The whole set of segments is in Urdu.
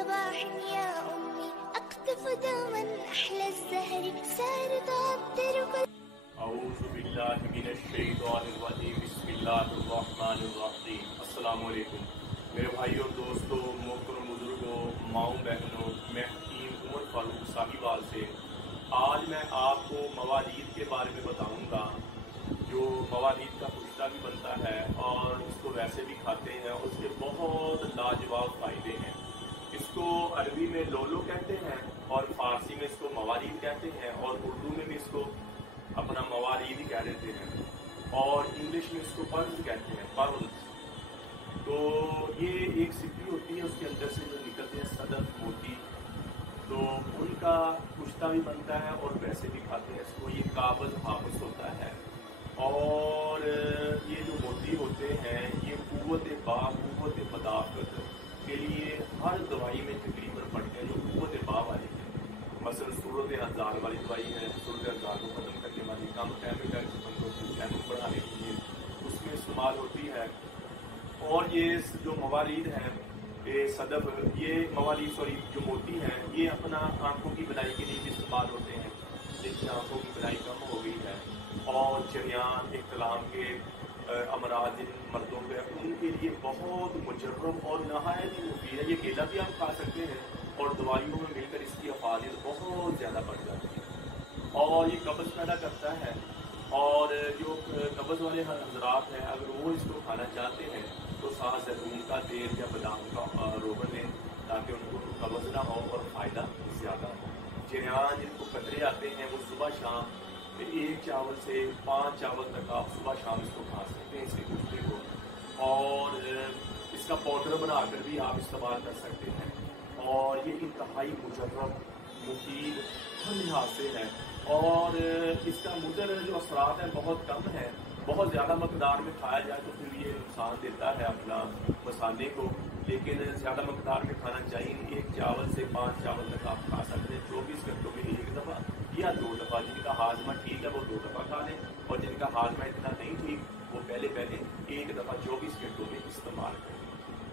صباح يا أمي أقطف دوما أحلى الزهر سار تعطر كل اعوذ باللہ من الشیطان الرجیم بسم اللہ الرحمن الرحیم۔ السلام علیکم میرے بھائیوں دوستوں محترم بزرگوں ماؤں بہنوں، میں حکیم عمر فاروق صاحبال سے آج میں آپ کو موالید کے بارے میں بتاؤں گا، جو موالید کا کشتہ بھی بنتا ہے اور اس کو ویسے بھی کھاتے ہیں اور اس کے بہت لاجواب فائدے ہیں۔ اس کو عربی میں لولو کہتے ہیں اور فارسی میں اس کو موالید کہتے ہیں اور اردو میں بھی اس کو اپنا موالید ہی کہہ دیتے ہیں اور انگلش میں اس کو پرز کہتے ہیں، پرز۔ تو یہ ایک سپی ہوتی ہے، اس کے اندر سے جو نکلتے ہیں صدف موتی، تو ان کا کشتہ بھی بنتا ہے اور ویسے بھی کھاتے ہیں اس کو۔ یہ قابض حافظ ہوتا ہے اور یہ جو موتی ہوتے ہیں یہ قوت مدافعت کے لیے ہر دوائی میں تقریباً پڑتے ہیں، جو قوت والی ہے۔ مثلا صورت انزال والی دوائی ہے، صورت انزال کو ختم کرنے والی، کم کیمیکل بڑھانے کے لیے اس میں استعمال ہوتی ہے۔ اور یہ جو موالید ہیں یہ صدف، یہ موالید جو موتی ہیں یہ اپنا آنکھوں کی بنائی کے لیے بھی استعمال ہوتے ہیں، جن کی آنکھوں کی بنائی کم ہو گئی ہے، اور چریان احتلام کے امراض جن مردوں پہ ان کے لیے بہت مجرب اور نہایت ہی مفید ہے۔ یہ کیلا بھی آپ کھا سکتے ہیں اور دوائیوں میں مل کر اس کی افادیت بہت زیادہ بڑھ جاتی ہے اور یہ قبض پیدا کرتا ہے۔ اور جو قبض والے حضرات ہیں اگر وہ اس کو کھانا چاہتے ہیں تو ساتھ زیتون کا تیل یا بادام کا روغن لیں تاکہ ان کو قبض نہ ہو اور فائدہ زیادہ ہو۔ چریان جن کو قطرے آتے ہیں وہ صبح شام 1 چاول سے 5 چاول تک آپ صبح شام اس کو کھا سکتے ہیں، اس کے کشتے کو، اور اس کا پاؤڈر بنا کر بھی آپ استعمال کر سکتے ہیں۔ اور یہ انتہائی مجرب مفید ہر لحاظ سے ہے اور اس کا مضر جو اثرات ہیں بہت کم ہے۔ بہت زیادہ مقدار میں کھایا جائے تو پھر یہ نقصان دیتا ہے اپنا مسانے کو، لیکن زیادہ مقدار میں کھانا چاہیے۔ 1 چاول سے 5 چاول تک آپ کھا سکتے ہیں 24 گھنٹوں میں 1 دفعہ یا 2 دفعہ۔ جن کا ہاضمہ ٹھیک ہے وہ 2 دفعہ کھا لیں اور جن کا ہاضمہ اتنا نہیں ٹھیک وہ پہلے 1 دفعہ 24 گھنٹوں میں استعمال کریں۔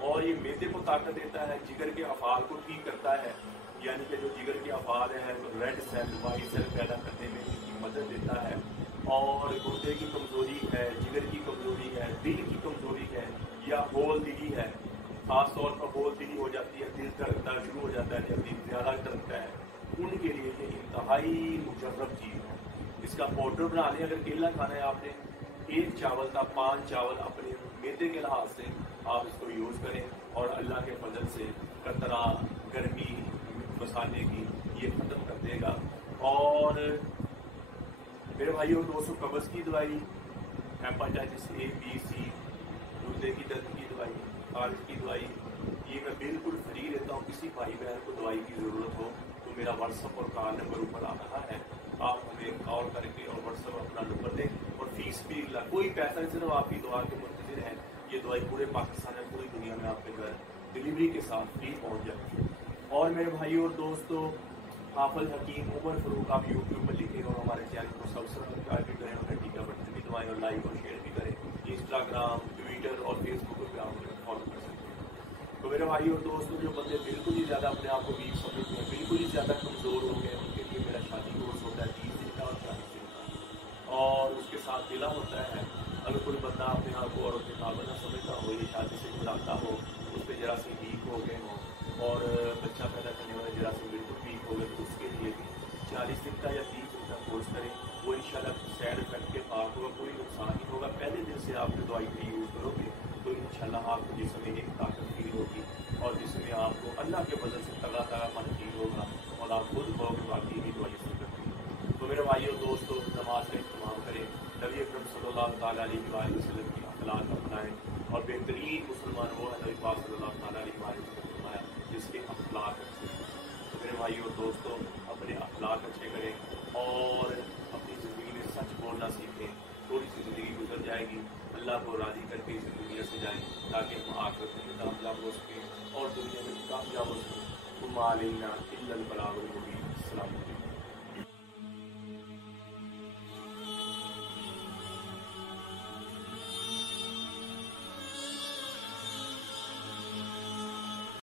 اور یہ معدے کو طاقت دیتا ہے، جگر کے افعال کو ٹھیک کرتا ہے، یعنی کہ جو جگر کے افعال ہیں ریڈ سیل وائٹ سیل پیدا کرنے میں ان کی مدد دیتا ہے۔ اور گردے کی کمزوری ہے، جگر کی کمزوری ہے، دل کی کمزوری ہے یا ہول دلی ہے، خاص طور پر ہول دلی ہو جاتی ہے، دل دھڑکنا شروع ہو جاتا ہے جب دل زیادہ دھڑکتا ہے، ان کے لیے یہ انتہائی مجرب چیز ہے۔ اس کا پاؤڈر بنا لیں۔ اگر کیلا کھانا ہے آپ نے 1 چاول کا 5 چاول اپنے میدے کے لحاظ سے آپ اس کو یوز کریں اور اللہ کے فضل سے قطرہ گرمی مسانے کی یہ ختم کر دے گا۔ اور میرے بھائیوں دوستوں قبض کی دوائی، ہیپاٹائٹس A B C، گردے کی درد کی دوائی، خارج کی دوائی، یہ میں بالکل فری لیتا ہوں۔ کسی بھائی بہن کو دوائی کی ضرورت ہو تو میرا واٹس ایپ اور کال نمبر اوپر آ رہا ہے، آپ ہمیں کال کر کے اور واٹس ایپ اپنا نمبر دیں اور فیس بھی کوئی پیسہ نہیں، صرف آپ کی دعا کے منتظر ہیں۔ یہ دوائی پورے پاکستان میں پوری دنیا میں آپ کے گھر ڈلیوری کے ساتھ فری پہنچ جاتی ہے۔ اور میرے بھائیوں اور دوستوں حافظ حکیم عمر فاروق آپ یوٹیوب پر لکھیں اور ہمارے چینل کو سبسکرائب بھی کریں اور گھنٹی کا بٹن بھی دبائیں اور لائک اور شیئر بھی کریں۔ انسٹاگرام، ٹویٹر اور فیس بک پہ آپ مجھے فالو کر سکتے ہیں۔ تو میرے بھائی اور دوستوں جو بندے بالکل ہی زیادہ اپنے آپ کو ویک سمجھتے ہیں، بالکل ہی زیادہ کمزور ہو گئے، ان کے لیے میرا شادی کورس ہوتا ہے 30 دن کا اور 40 دن کا، اور اس کے ساتھ دلہ ہوتا ہے۔ اگر کوئی بندہ اپنے آپ کو عورت کے قابل نہ سمجھتا ہو، یہ شادی سے گزارتا ہو، اس پہ ذرا سی ویک ہو گئے ہوں اور بچہ پیدا کرنے والے ذرا سی بالکل ویک ہو گئے تو اس کے لیے بھی 40 دن کا یا 30 دن کا کورس کریں۔ وہ انشاءاللہ سائڈ افیکٹ کے پاک ہوگا، کوئی نقصان نہیں ہوگا۔ پہلے دن سے آپ جو دوائی کا یوز کرو گے تو انشاءاللہ آپ کو جسم میں ایک طاقت فیل ہوگی اور جسم میں آپ کو اللہ کے فضل سے تگڑا من فیل ہوگا اور آپ خود بہت واقعی ہی دوائی سے کرتے ہیں۔ تو میرے بھائیوں دوستوں نماز کا اہتمام کریں، نبی اکرم صلی اللہ تعالیٰ علیہ وسلم کی اخلاق اپنائیں، اور بہترین مسلمان وہ ہے نبی پاک صلی اللہ تعالیٰ علیہ وسلم نے فرمایا جس کے اخلاق اچھے ہیں۔ تو میرے بھائیوں اور دوستوں اپنے اخلاق اچھے کریں اور اپنی زندگی میں سچ بولنا سیکھیں۔ تھوڑی سی زندگی گزر جائے گی، اللہ کو راضی کر کے اس دنیا سے جائیں تاکہ ہم آخرت میں کامیاب ہو سکیں اور دنیا میں کامیاب ہو سکیں۔ وما علینا الا البلاغ المبین۔